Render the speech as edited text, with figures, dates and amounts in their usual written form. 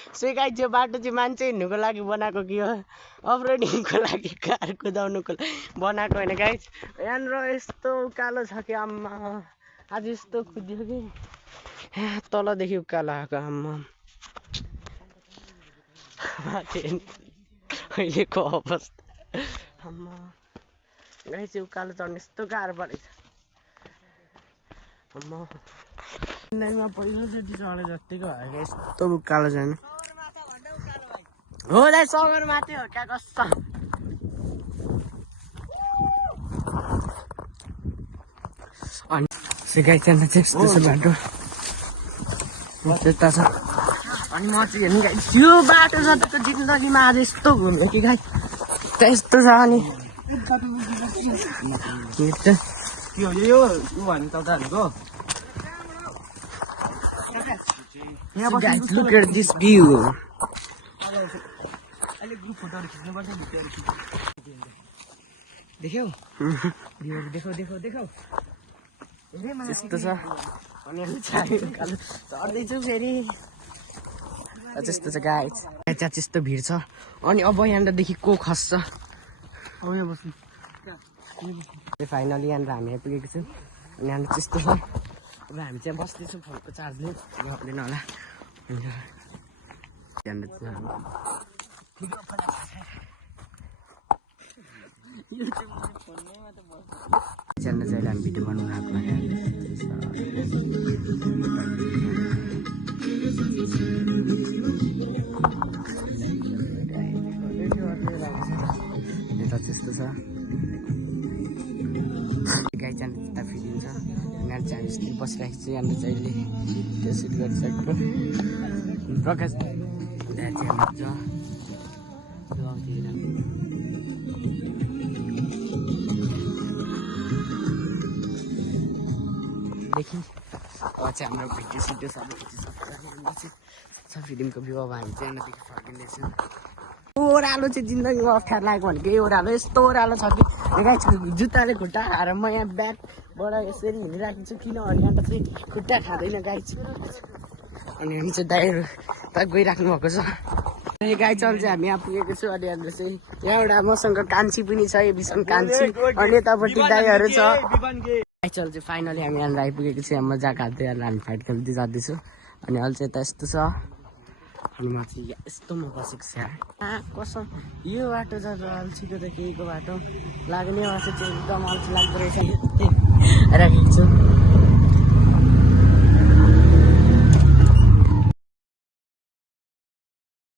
So guys यो बाटो चाहिँ मान्छे हिँड्नुको लागि बनाएको कि हो अफरोडिङको लागि कार कुदाउनुको बनाएको होइन गाइस यहाँनिर यस्तो उकालो छ कि आम्मा आज यस्तो कुदियो कि तलदेखि उकालो आएको आम्मा अहिलेको अवस्था आम्मा गाइस यो उकालो चढ्नु यस्तो गाह्रो परेछ अम्मा जिन्दगीमा पहिलोचोटि चढे जत्तिको भयो यस्तो उकालो छैन हो दाइ सगर माथि हो क्या कस्तो अनि सिकाइछन् चाहिँ यस्तो छ बाटो त्यता छ अनि म चाहिँ हेर्नु गाइस यो बाटो जतिको जिन्दगीमा आज यस्तो घुम्यो कि गाइस त्यस्तो छ अनि यो भन्नु तपाईँहरूको guys, look at this view. देख्यौ देखौ त्यस्तो छ अनि चढ्दैछु फेरि त्यस्तो छ गाइस त्यहाँ त्यस्तो भिड छ अनि अब यहाँदेखि को खस्छ फाइनली यहाँनिर हामी आइपुगेको छौँ अनि यहाँनिर त्यस्तो छ अब हामी चाहिँ बस्दैछौँ फोनको चार्जले हुँदैन होला च्यानल चाहिँ हामी भिडियो बनाउनु आएको यता त्यस्तो छ गाई जानु त्यता फिरिन्छ यहाँनिर चाहिँ हामी यस्तै बसिरहेको छु यहाँनिर चाहिँ अहिले त्यो सुट गरिसकेको प्रकाश त्यहाँ चाहिँ देखि अब चाहिँ हाम्रो भिडियो सिडियो सबै खिचिसक्छ फिल्मको भ्यू अब हामी चाहिँ यहाँदेखि फर्किँदैछौँ ओह्रालो चाहिँ जिन्दगीमा अप्ठ्यारो लाग्यो भनेको यही ओह्रालो यस्तो ओह्रालो छ कि गाइस जुत्ताले खुट्टा खाएर म यहाँ ब्यागबाट यसरी हिँडिरहेको छु किनभने यहाँ चाहिँ खुट्टा खाँदैन गाइस अनि हामी चाहिँ दाइहरू त गइराख्नु भएको छ अनि गाई चल चाहिँ हामी यहाँ पुगेको छु अनि हाम्रो चाहिँ यहाँ एउटा मसँग कान्छी पनि छ यो बिसँग कान्छी अनि यतापट्टि दाइहरू छ गाई चल चाहिँ फाइनली हामी यहाँ आइपुगेको छु यहाँ मजा खाँदै हामी फाइट खेल्दै जाँदैछु अनि अहिले चाहिँ यता यस्तो छ अनि म चाहिँ यस्तोमा बसेको छ कसम यो बाटो छ अल्छीको त केहीको बाटो लाग्ने बाटो चाहिँ एकदम अल्छी लाग्दो रहेछ राखेको छु